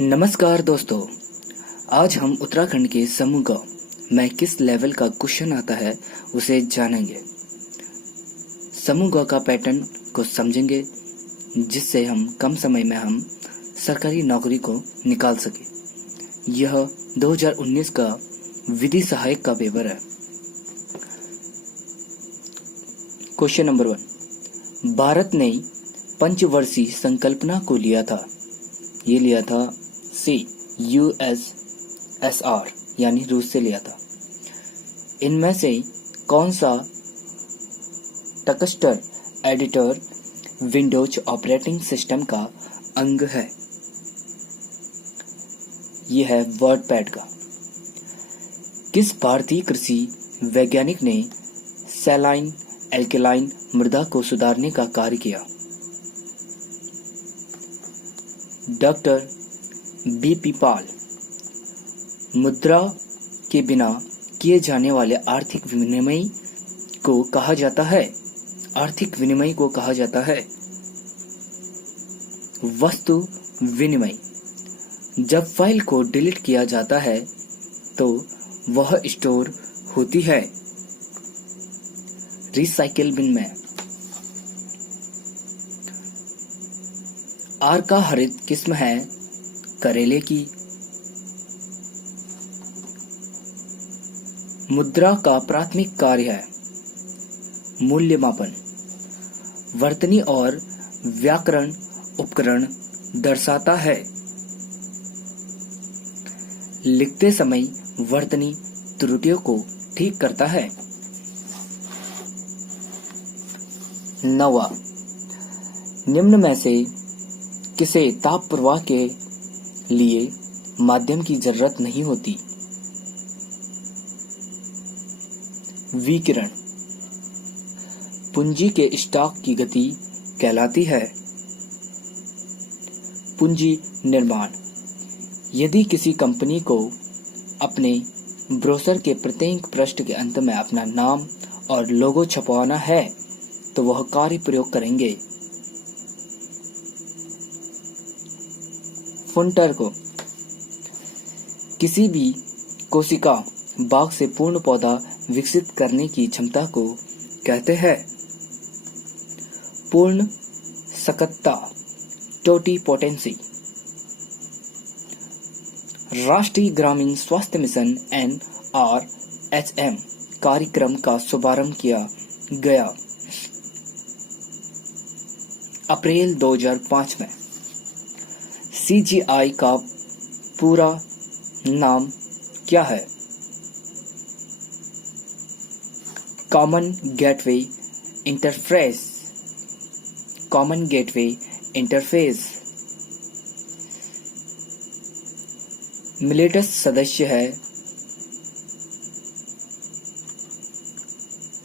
नमस्कार दोस्तों, आज हम उत्तराखंड के समूह गांव में किस लेवल का क्वेश्चन आता है उसे जानेंगे। समूह गांव का पैटर्न को समझेंगे जिससे हम कम समय में हम सरकारी नौकरी को निकाल सके। यह 2019 का विधि सहायक का पेपर है। क्वेश्चन नंबर 1, भारत ने पंचवर्षीय संकल्पना को लिया था। ये लिया था सी USSR यानी रूस से लिया था। इनमें से कौन सा text editor Windows operating system का अंग है? यह है वर्डपैड का। किस भारतीय कृषि वैज्ञानिक ने सैलाइन एल्केलाइन मृदा को सुधारने का कार्य किया? डॉक्टर BP पाल। मुद्रा के बिना किए जाने वाले आर्थिक विनिमय को कहा जाता है? आर्थिक विनिमय को कहा जाता है वस्तु विनिमय। जब फाइल को डिलीट किया जाता है तो वह स्टोर होती है रिसाइकिल बिन में। आर का हरित किस्म है करेले की। मुद्रा का प्राथमिक कार्य है मूल्यमापन। वर्तनी और व्याकरण उपकरण दर्शाता है। लिखते समय वर्तनी त्रुटियों को ठीक करता है। 9वां, निम्न में से किसे ताप प्रवाह के लिए माध्यम की जरूरत नहीं होती? विकिरण पूंजी के स्टॉक की गति कहलाती है पूंजी निर्माण। यदि किसी कंपनी को अपने ब्रोशर के प्रत्येक पृष्ठ के अंत में अपना नाम और लोगो छपवाना है तो वह कार्य प्रयोग करेंगे फुंटर को। किसी भी कोशिका बाग से पूर्ण पौधा विकसित करने की क्षमता को कहते हैं पूर्ण सकत्ता टोटिपोटेंसी। राष्ट्रीय ग्रामीण स्वास्थ्य मिशन NRHM कार्यक्रम का शुभारंभ किया गया अप्रैल 2005 में। CGI का पूरा नाम क्या है? Common gateway interface. Common gateway interface. मिलेटस सदस्य है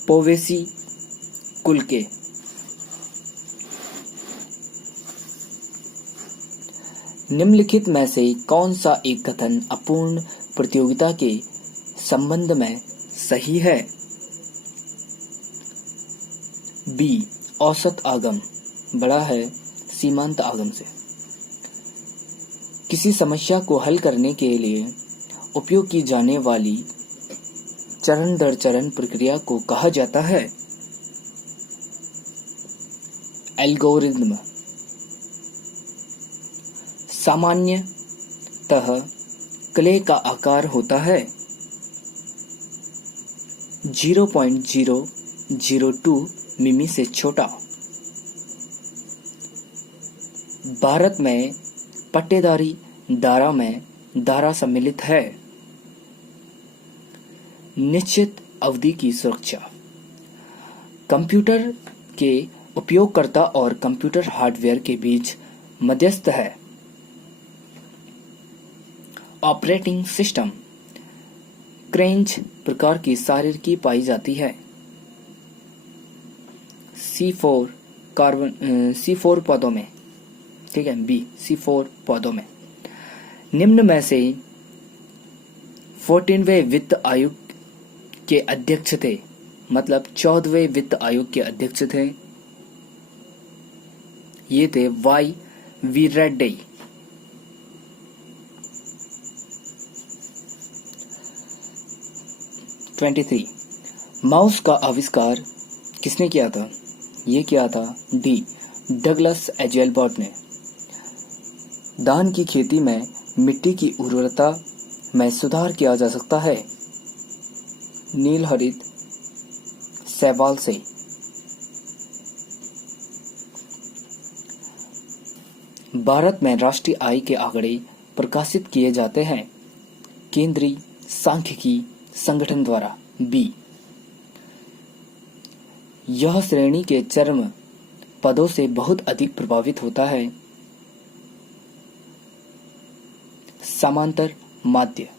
पोवेसी कुल के। निम्नलिखित में से कौन सा एक कथन अपूर्ण प्रतियोगिता के संबंध में सही है? B, औसत आगम बड़ा है सीमांत आगम से। किसी समस्या को हल करने के लिए उपयोग की जाने वाली चरण दर चरण प्रक्रिया को कहा जाता है एल्गोरिथम। सामान्यतः क्ले का आकार होता है 0.002 मिमी से छोटा। भारत में पट्टेदारी दारा में दारा सम्मिलित है निश्चित अवधि की सुरक्षा। कंप्यूटर के उपयोगकर्ता और कंप्यूटर हार्डवेयर के बीच मध्यस्थ है ऑपरेटिंग सिस्टम। क्रेंच प्रकार की शारीरिकी पाई जाती है C4 पौधों में। ठीक है, B C4 पौधों में। निम्न में से 14वें वित्त आयोग के अध्यक्ष थे, मतलब 14वें वित्त आयोग के अध्यक्ष थे ये थे वाई वीरैड्डी। 23 माउस का आविष्कार किसने किया था? ये किया था डी डगलस एजेलबर्ट ने। धान की खेती में मिट्टी की उर्वरता में सुधार किया जा सकता है। नील हरित सैवाल से। भारत में राष्ट्रीय आय के आंकड़े प्रकाशित किए जाते हैं केंद्रीय सांख्यिकी संगठन द्वारा। बी यह श्रेणी के चरम पदों से बहुत अधिक प्रभावित होता है। समांतर माध्य।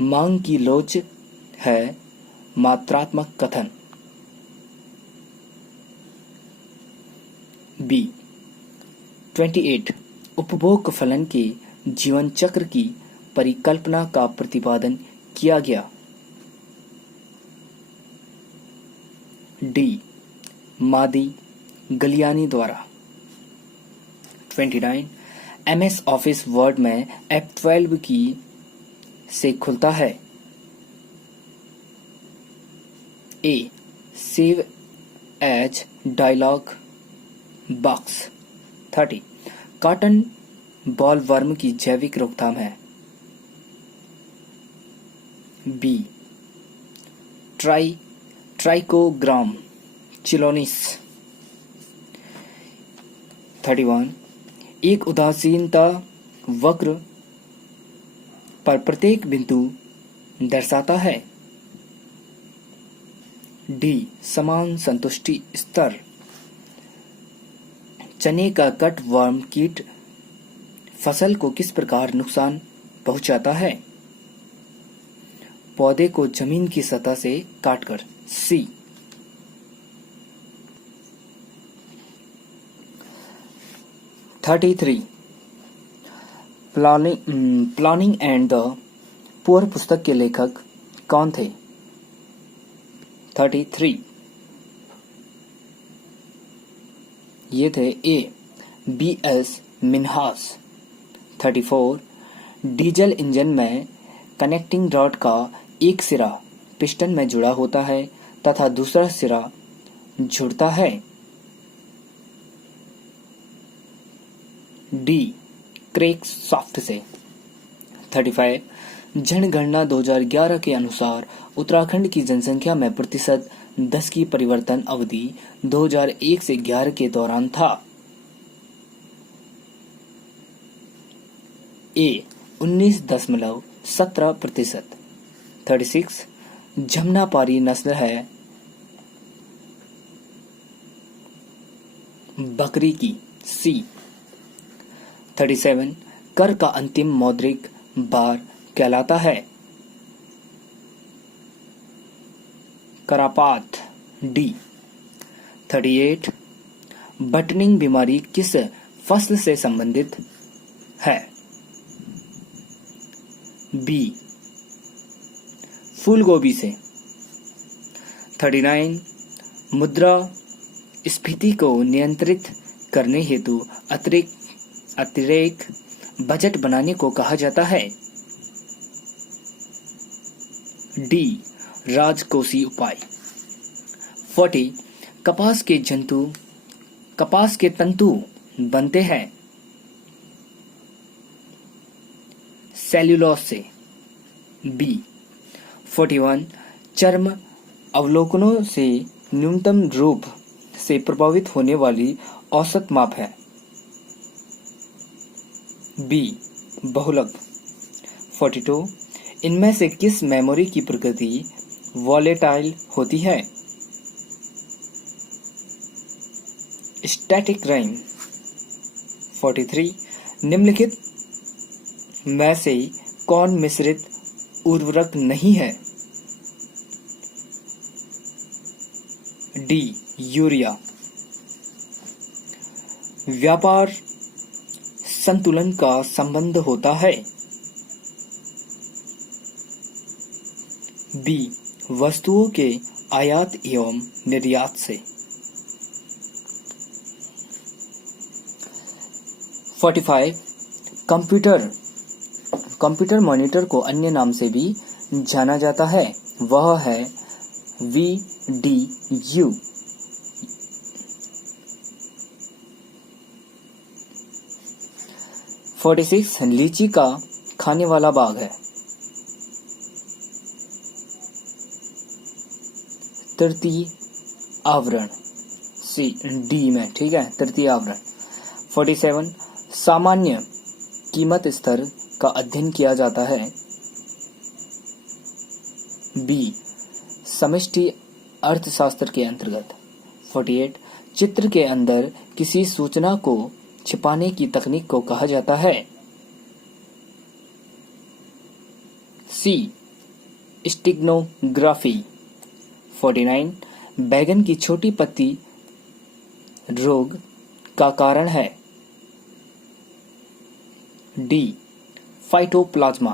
मांग की लोच है मात्रात्मक कथन। बी 28 उपभोग फलन के जीवन चक्र की परिकल्पना का प्रतिपादन किया गया। डी मादी गलियानी द्वारा। 29 MS ऑफिस वर्ड में F12 की से खुलता है। A save as dialog box. 30 cotton bollworm की जैविक रोकथाम है। B trichogramma चिलोनिस। 31 एक उदासीनता वक्र पर प्रत्येक बिंदु दर्शाता है। डी समान संतुष्टि स्तर। चने का कट वर्म कीट फसल को किस प्रकार नुकसान पहुंचाता है? पौधे को जमीन की सतह से काटकर। सी 33 प्लानिंग एंड द पुअर पुस्तक के लेखक कौन थे? 33 ये थे ए BS मिन्हास। 34 डीजल इंजन में कनेक्टिंग रॉड का एक सिरा पिस्टन में जुड़ा होता है तथा दूसरा सिरा जुड़ता है। डी क्रेक सॉफ्ट से। 35 जनगणना 2011 के अनुसार उत्तराखंड की जनसंख्या में प्रतिशत 10 की परिवर्तन अवधि 2001 से 11 के दौरान था। ए 19.17%। 36 जमुनापारी नस्ल है बकरी की। सी 37 कर का अंतिम मौद्रिक बार कहलाता है। करापात। डी 38 बटनिंग बीमारी किस फसल से संबंधित है? बी फूलगोभी से। 39 मुद्रा स्फीति को नियंत्रित करने हेतु अतिरेक बजट बनाने को कहा जाता है। डी राजकोषीय उपाय। 40 कपास के तंतु बनते हैं सेल्यूलोज से। बी 41 चर्म अवलोकनों से न्यूनतम रूप से प्रभावित होने वाली औसत माप है। बी बहुलक। 42 इनमें से किस मेमोरी की प्रकृति वॉलेटाइल होती है? Static RAM. 43 निम्नलिखित में से कौन मिश्रित उर्वरक नहीं है? D urea. व्यापार संतुलन का संबंध होता है। बी वस्तुओं के आयात एवं निर्यात से। 45 कंप्यूटर मॉनिटर को अन्य नाम से भी जाना जाता है, वह है VDU। 46 लीची का खाने वाला बाग है। तृतीय आवरण, D में, ठीक है, तृतीय आवरण। 47 सामान्य कीमत स्तर का अध्ययन किया जाता है, B समष्टि अर्थशास्त्र के अंतर्गत। 48 चित्र के अंदर किसी सूचना को छिपाने की तकनीक को कहा जाता है, C स्टिग्नोग्राफी। 49 बैगन की छोटी पत्ती रोग का कारण है, D फाइटोप्लाज्मा।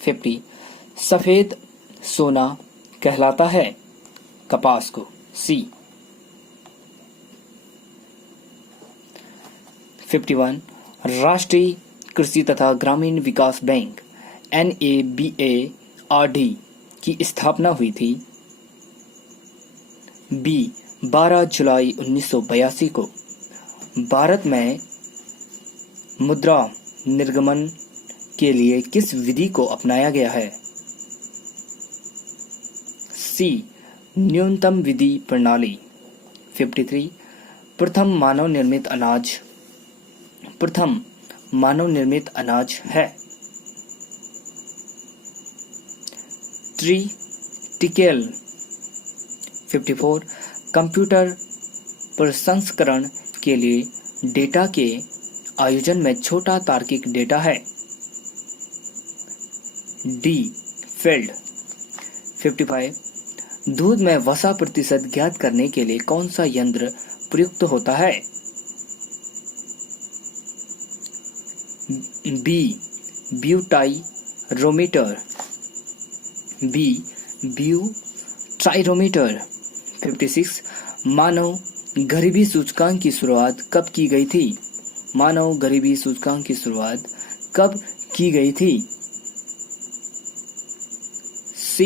50 सफेद सोना कहलाता है कपास को, C। 51 राष्ट्रीय कृषि तथा ग्रामीण विकास बैंक NABARD की स्थापना हुई थी, B 12 जुलाई 1982 को। भारत में मुद्रा निर्गमन के लिए किस विधि को अपनाया गया है, C न्यूनतम विधि प्रणाली। 53 प्रथम मानव निर्मित अनाज है, ट्रिटिकेल। 54 कंप्यूटर प्रसंस्करण के लिए डेटा के आयोजन में छोटा तार्किक डेटा है, D फील्ड। 55 दूध में वसा प्रतिशत ज्ञात करने के लिए कौन सा यंत्र प्रयुक्त होता है, B ब्यूटाइरोमीटर। ब्यूटाइरोमीटर। 56 मानव गरीबी सूचकांक की शुरुआत कब की गई थी, मानव गरीबी सूचकांक की शुरुआत कब की गई थी, C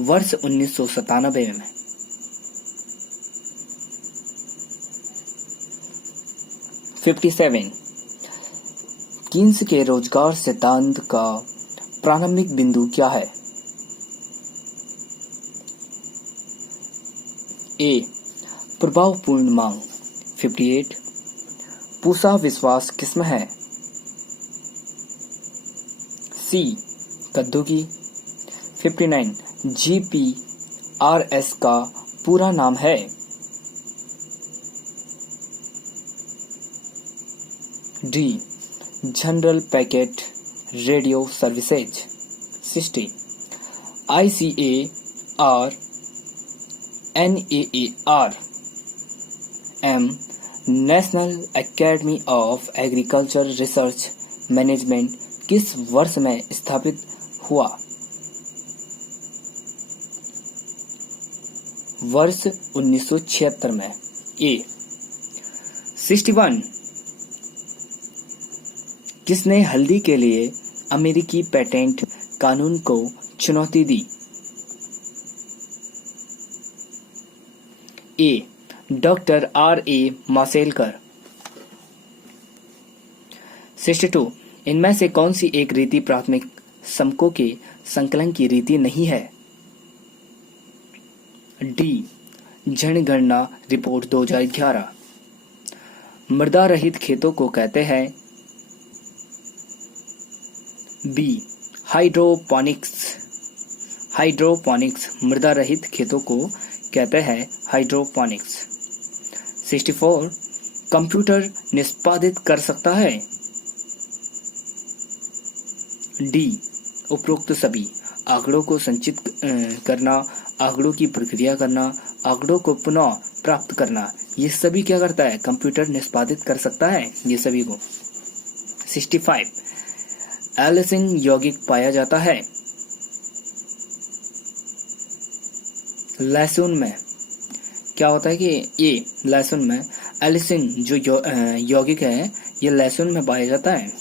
वर्ष 1997 में। 57 कीन्स के रोजगार सिद्धांत का प्रारंभिक बिंदु क्या है, A प्रभावपूर्ण मांग। 58 पूसा विश्वास किस्म है, C कद्दू की। 59 GPRS का पूरा नाम है, D general packet radio services. 60 ICAR NAAR M national academy of agriculture research management किस वर्ष में स्थापित हुआ, वर्ष 1976 में, A। 61 किसने हल्दी के लिए अमेरिकी पेटेंट कानून को चुनौती दी, A डॉक्टर R.A. मासेलकर। 62 इनमें से कौन सी एक रीति प्राथमिक समकों के संकलन की रीति नहीं है, D जनगणना रिपोर्ट 2011। मृदा रहित खेतों को कहते हैं, B हाइड्रोपोनिक्स। मृदा रहित खेतों को कहते हैं हाइड्रोपोनिक्स। 64 कंप्यूटर निष्पादित कर सकता है, D उपरोक्त सभी आंकड़ों को संचित करना, आंकड़ों की प्रक्रिया करना, आंकड़ों को पुनः प्राप्त करना, ये सभी क्या करता है, कंप्यूटर निष्पादित कर सकता है ये सभी को। 65 एलिसिंग यौगिक पाया जाता है, लहसुन में। क्या होता है कि ये लहसुन में एलिसिन जो यौगिक है ये लहसुन में पाया जाता है।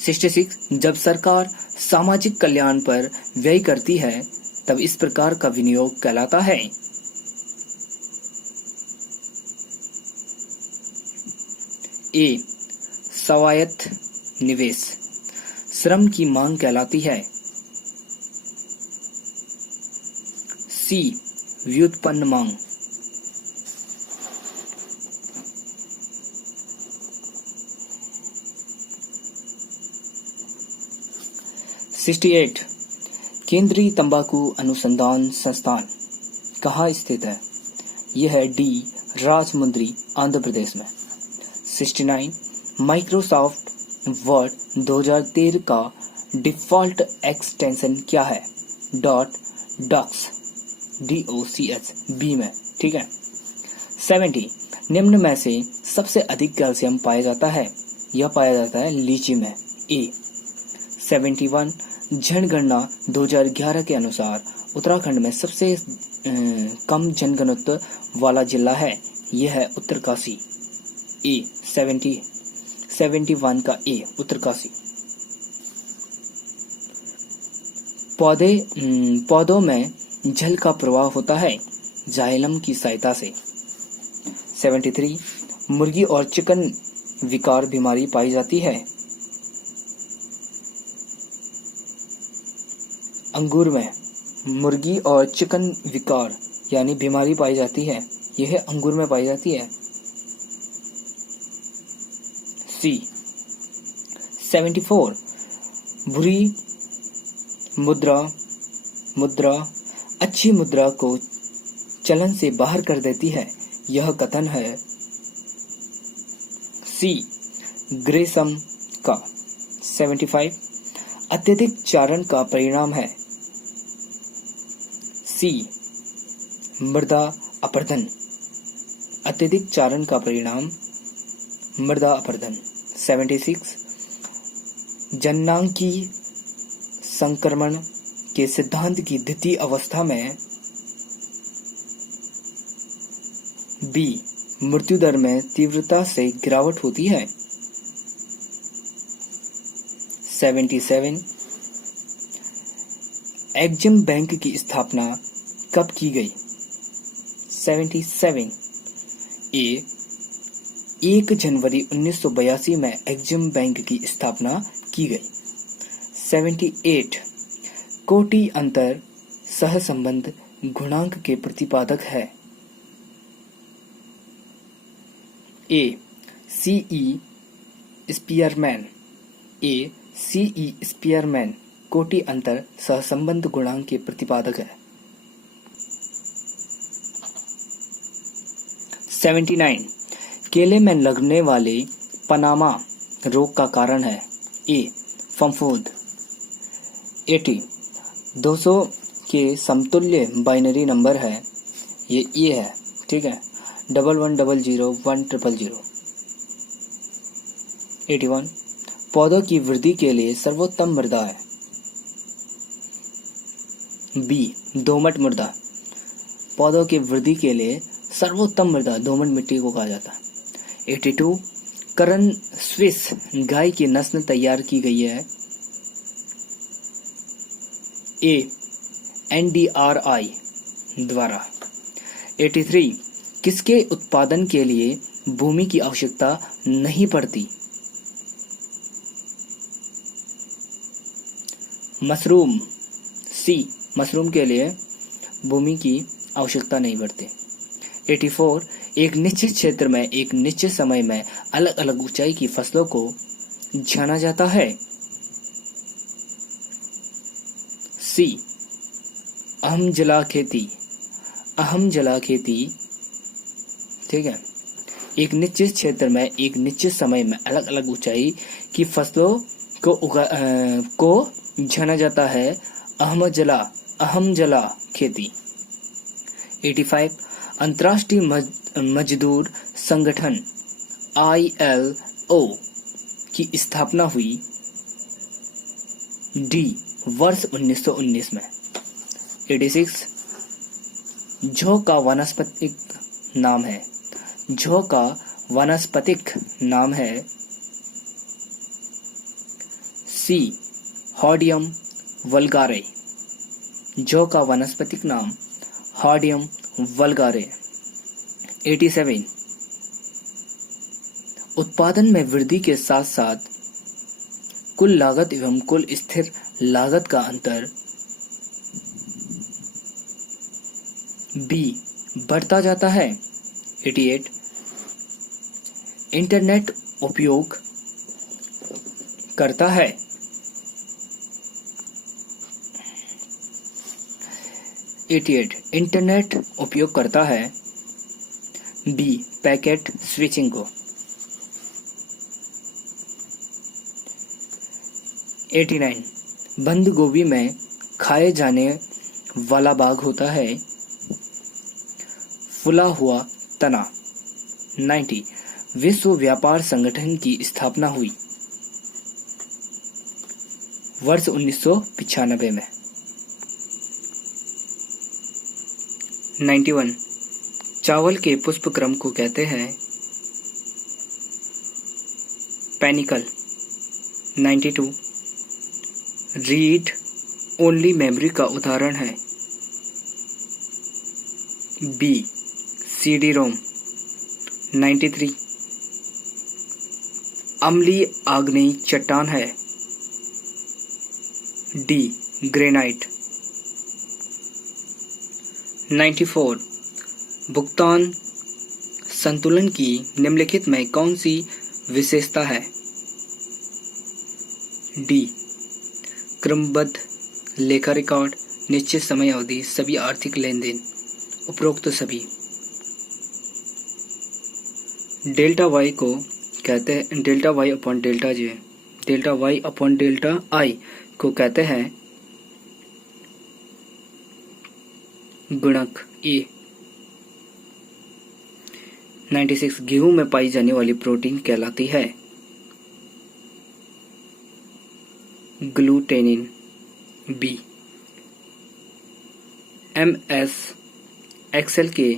66 जब सरकार सामाजिक कल्याण पर व्यय करती है तब इस प्रकार का विनियोग कहलाता है। ए स्वायत्त निवेश श्रम की मांग कहलाती है। सी व्युत्पन्न मांग। (68) केंद्रीय तंबाकू अनुसंधान संस्थान कहाँ स्थित है? यह है डी राजमुंद्री आंध्र प्रदेश में। 69 माइक्रोसॉफ्ट वर्ड 2013 का डिफ़ॉल्ट एक्सटेंशन क्या है? डॉक्स बी में, ठीक है। 70 निम्न में से सबसे अधिक कैल्शियम पाया जाता है? यह पाया जाता है लीची में, ए। 71 जनगणना 2011 के अनुसार उत्तराखंड में सबसे कम जनघनत्व वाला जिला है? यह है उत्तरकाशी, ए। 71 का ए उत्तरकाशी। पौधों में जल का प्रवाह होता है जाइलम की सहायता से। 73 मुर्गी और चिकन विकार बीमारी पाई जाती है? अंगूर में मुर्गी और चिकन विकार यानी बीमारी पाई जाती है, यह अंगूर में पाई जाती है। सी। 74 बुरी मुद्रा अच्छी मुद्रा को चलन से बाहर कर देती है, यह कथन है सी ग्रेसम का। 75 अत्यधिक चारण का परिणाम है? सी मृदा अपरदन। अत्यधिक चारण का परिणाम मृदा अपरदन। 76 जननांगीय संक्रमण के सिद्धांत की द्वितीय अवस्था में बी मृत्यु दर में तीव्रता से गिरावट होती है। 77 एग्जिम बैंक की स्थापना कब की गई? 77 ए 1 जनवरी 1982 में एग्जिम बैंक की स्थापना की गई। 78 कोटि अंतर सहसंबंध गुणांक के प्रतिपादक है? ए सीई स्पीयरमैन कोटि अंतर सहसंबंध गुणांक के प्रतिपादक है। 79 केले में लगने वाले पनामा रोग का कारण है? ए फफूंद। 80 200 के समतुल्य बाइनरी नंबर है, ये ए है, ठीक है। 11001000। 81 पौधों की वृद्धि के लिए सर्वोत्तम मृदा है? बी दोमट मृदा। पौधों की वृद्धि के लिए सर्वोत्तम मृदा दोमट मिट्टी को कहा जाता है। 82 करन स्विस गाय की नस्ल तैयार की गई है? ए NDRI द्वारा। 83 किसके उत्पादन के लिए भूमि की आवश्यकता नहीं पड़ती? मशरूम। सी मशरूम के लिए भूमि की आवश्यकता नहीं पड़ती। 84 एक निश्चित क्षेत्र में एक निश्चित समय में अलग अलग ऊंचाई की फसलों को जाना जाता है? सी अहम जला खेती, ठीक है। एक निश्चित क्षेत्र में एक निश्चित समय में अलग अलग ऊंचाई की फसलों को जाना जाता है अहम जला खेती। 85 अंतर्राष्ट्रीय मजदूर संगठन ILO की स्थापना हुई? डी वर्ष 1919 में। 86 जौ का वानस्पतिक नाम है? जौ का वानस्पतिक नाम है? सी. हॉर्डियम वल्गारे। जौ का वानस्पतिक नाम हॉर्डियम वल्गारे। 87. उत्पादन में वृद्धि के साथ साथ कुल लागत एवं कुल स्थिर लागत का अंतर बी. बढ़ता जाता है। 88. इंटरनेट उपयोग करता है। 88. इंटरनेट उपयोग करता है। बी. पैकेट स्विचिंग को। 89. बंद गोभी में खाए जाने वाला भाग होता है फुला हुआ तना। 90. विश्व व्यापार संगठन की स्थापना हुई वर्ष 1995 में। 91. चावल के पुष्पक्रम को कहते हैं पेनिकल। 92. रीड ओनली मेमोरी का उदाहरण है बी. CD ROM. 93. अम्लीय आग्नेय चट्टान है डी. ग्रेनाइट। 94. भुगतान संतुलन की निम्नलिखित में कौन सी विशेषता है? डी. क्रमबद्ध लेखा रिकॉर्ड, निश्चित समय अवधि, सभी आर्थिक लेन देन, उपरोक्त सभी। डेल्टा वाई को कहते हैं delta y upon delta j. Delta y upon delta i को कहते हैं गुणक ए। 96. गेहूं में पाई जाने वाली प्रोटीन कहलाती है ग्लूटेनिन। बी. MS एक्सेल के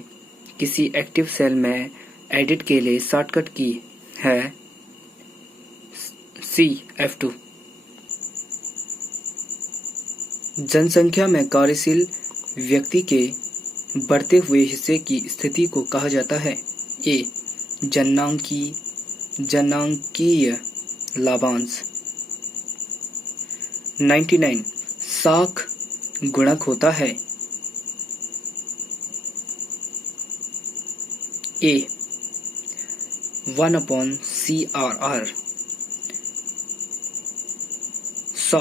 किसी एक्टिव सेल में एडिट के लिए शॉर्टकट की है सी. F2. जनसंख्या में कार्यशील व्यक्ति के बढ़ते हुए हिस्से की स्थिति को कहा जाता है ए. जनांकीय लाभांश। 99. साख गुणक होता है ए. 1/CRR। 100